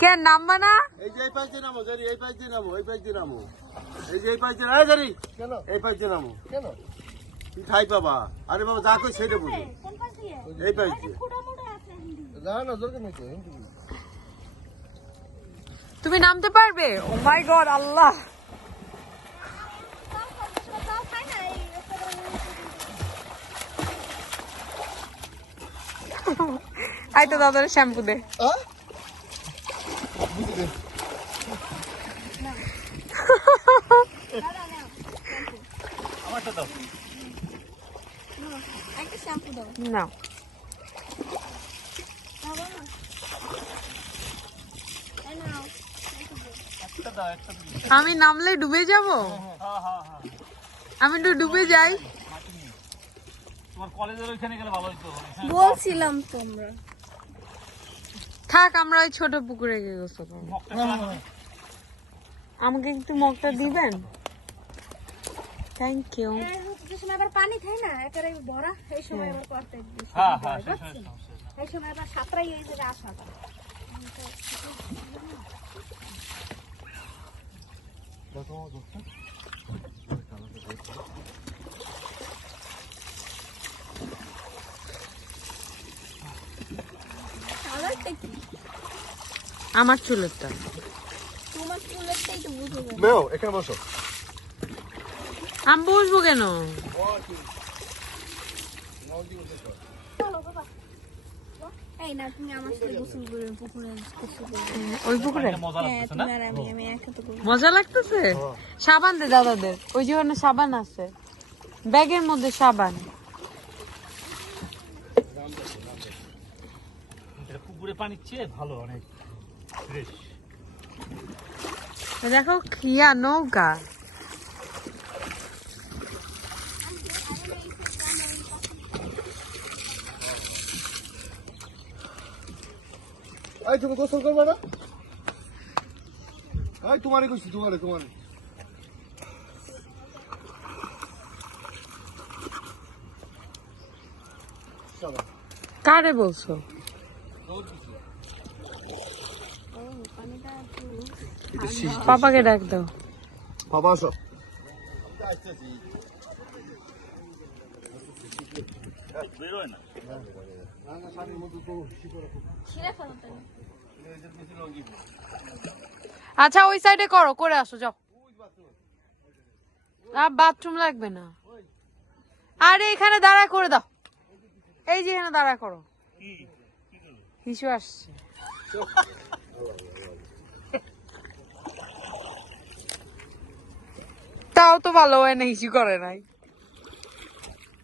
কেন নামবা না? এই যে এই পাইছে নামো জারি এই পাইছে নামো এই পাইছে নামো। এই যে এই পাইছে না জারি কেন? এই পাইছে নামো। কেন? তুই ঠাই পাবা আরে বাবা যা কই সেটা বলি। কোন পাশ দিয়ে? এই পাইছে ফুটো মুটো আছে হিন্দি। যা না দরকার নেই বলি। তুমি নামতে পারবে? Oh my god Allah. তাও তাও- তাও খাই না এই আই তো দাদার শ্যাম্পু দে আ? বুঝি দে। একটা শ্যাম্পু দাও। না? আমি নামলে ডুবে যাব? আমি তো ডুবে যাই। তোমার কলেজের ওইখানে গেলে ভালো হতো বলছিলাম তোমরা। থাক আমরা ওই ছোট পুকুরে গিয়ে গোসল করব। আমাকে একটু মগটা দিবেন? থ্যাংক ইউ এই সময় আবার পানি খাই না একেবারে ভরা এই সময় আবার করতে হ্যাঁ হ্যাঁ শেষ পাচ্ছি। শেষ। এই সময় আবার সাঁতরাই এই জায়গায় আমার চুলেরটা। তোমার চুলেরটাই তো বুঝে এখানে বসো। আমি বসবো কেন? মজা হ্যাঁ লাগতেছে মজা লাগতেছে? সাবান দে দাদাদের ওই যে ওখানে সাবান আছে। ব্যাগের মধ্যে সাবান। পুকুরে পানির চেয়ে ভালো অনেক দেখো খিয়া নৌকা। এই তুমি গোসল করবে না? এই তোমারই কইছি তোমারে তোমারে কারে বলছো? পাপাকে ডাক দাও। বাবা আসো। আচ্ছা ওই সাইডে করো, করে আসো, যাও। আর বাথরুম লাগবে না। আরে, এখানে দাঁড়া করে দাও। এই যে এখানে দাঁড়া করো। হিসু আসছে। তাও তো ভালো হয় না, হিসু করে নাই।